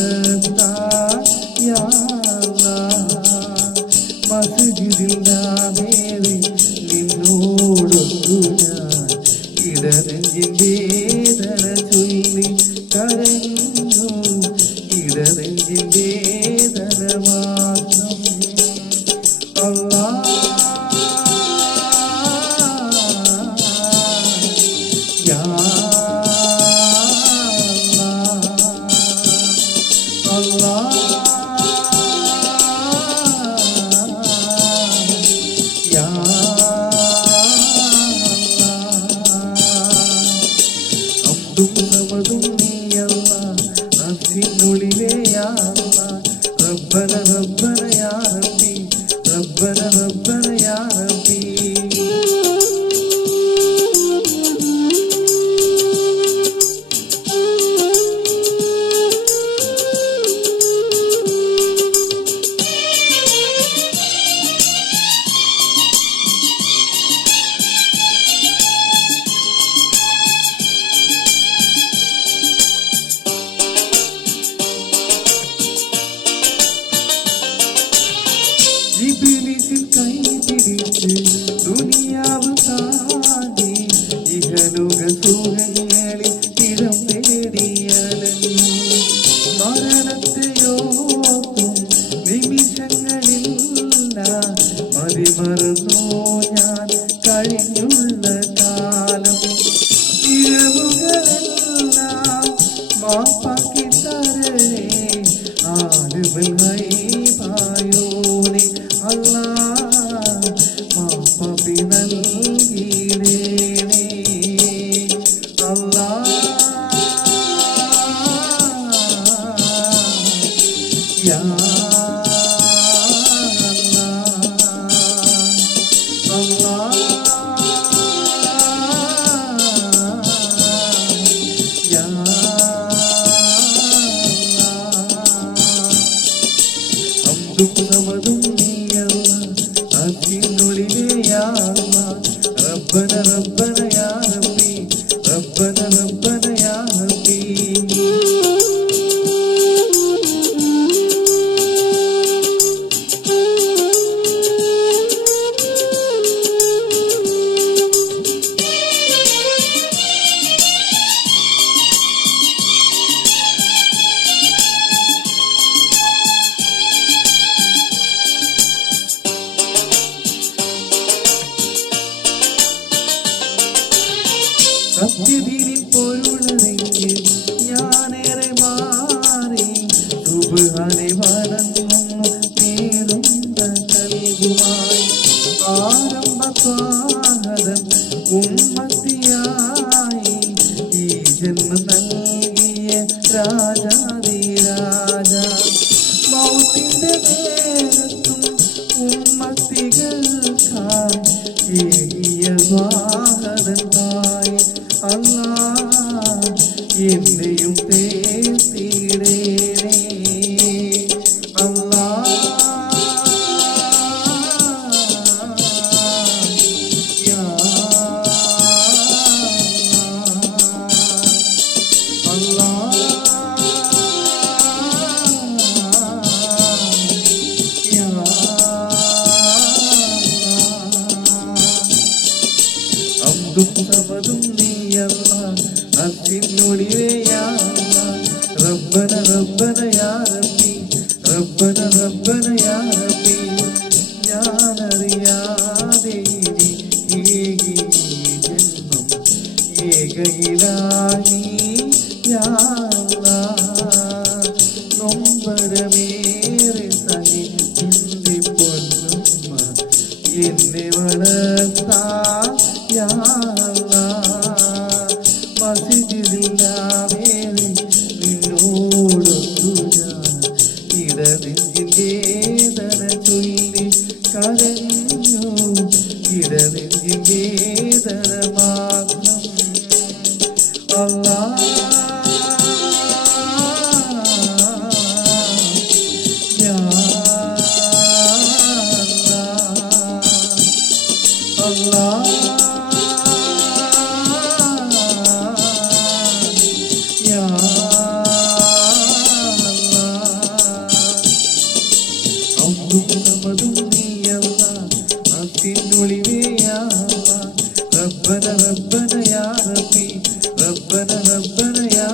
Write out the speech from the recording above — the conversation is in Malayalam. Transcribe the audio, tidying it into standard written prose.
വളർത്താൻ യാ മസ്ജിദില്ലാതെ നിന്നോടൊത്തു ഞാൻ ഇടനെഞ്ചിൻ വേദന ചൊല്ലി കരഞ്ഞു ഇടനെഞ്ചിൻ വേദന മാത്രം അല്ലാഹ് യാ അല്ലാഹ് സമതും നീയല്ല നഫ്സിനുള്ളിലെ യാ അല്ലാഹ് റബ്ബന റബ്ബന യാ റബ്ബി റബ്ബന റബ്ബന യാ റബ്ബി ഇബ്ലീസിൻ കൈ പിടിച്ച് ദുനിയാവ് താണ്ടി ഇഹലോക സുഖങ്ങളിൽ ഇടം തേടിയലഞ്ഞു മരണത്തെയോർത്തും നിമിഷങ്ങളില്ല മതിമറന്നോ ഞാൻ കഴിഞ്ഞുള്ള കാലം ഇഴവുകളെല്ലാം മാപ്പാക്കി തരേ ആലുകൾ ഹൈബായോനെ അല്ലാഹ് മാപ്പി നൽകിയിടേണേ അല്ലാഹ് യാ അല്ലാഹ് യാ സമതും നീയല്ല നഫ്സിനുള്ളിലെ യാ അല്ലാഹ് റബ്ബന റബ്ബന യാ റബ്ബി റബ്ബന റബ്ബന യാ റബ്ബി സത്യദീനിൻ പൊരുളെങ്കിൽ ഞാനേറെ മാറി സുബ്ഹാനെ വണങ്ങുന്നു നേരുന്ന കൽബുമായി ആരംഭ സ്വാഗതം ഉമ്മത്തിയായി ഈ ജന്മം നൽകിയ രാജാതിരാജ മൗത്തിന്റെ നേരത്തും ഉമ്മത്തികൾക്കായി ഏകിയ സ്വാഗതത്തായി അല്ലാഹ് എന്നെയും തേർത്തിടേണേ അല്ലാഹ് യാ അല്ലാഹ് യാ സമതും നീയല്ല നഫ്സിനുള്ളിലെ യാ അല്ലാഹ് റബ്ബന റബ്ബന യാ റബ്ബി റബ്ബന റബ്ബന യാ റബ്ബി ഞാനറിയാതെ ഏകി ജന്മം ഏകയിലായി യാ അല്ലാഹ് നൊമ്പരമേറെ സഹിച്ചിന്റെ പൊന്നുമ്മ എന്നെ വളർത്താൻ യാ അല്ലാഹ് മസ്ജിദില്ലാതെ നിന്നോടൊത്തു ഞാൻ ഇടനെഞ്ചിൻ വേദന ഒന്നും സമതും നീയല്ല അസിനൊളിവേയാ റബ്ബന റബ്ബന യാ റബ്ബി റബ്ബന റബ്ബന യാ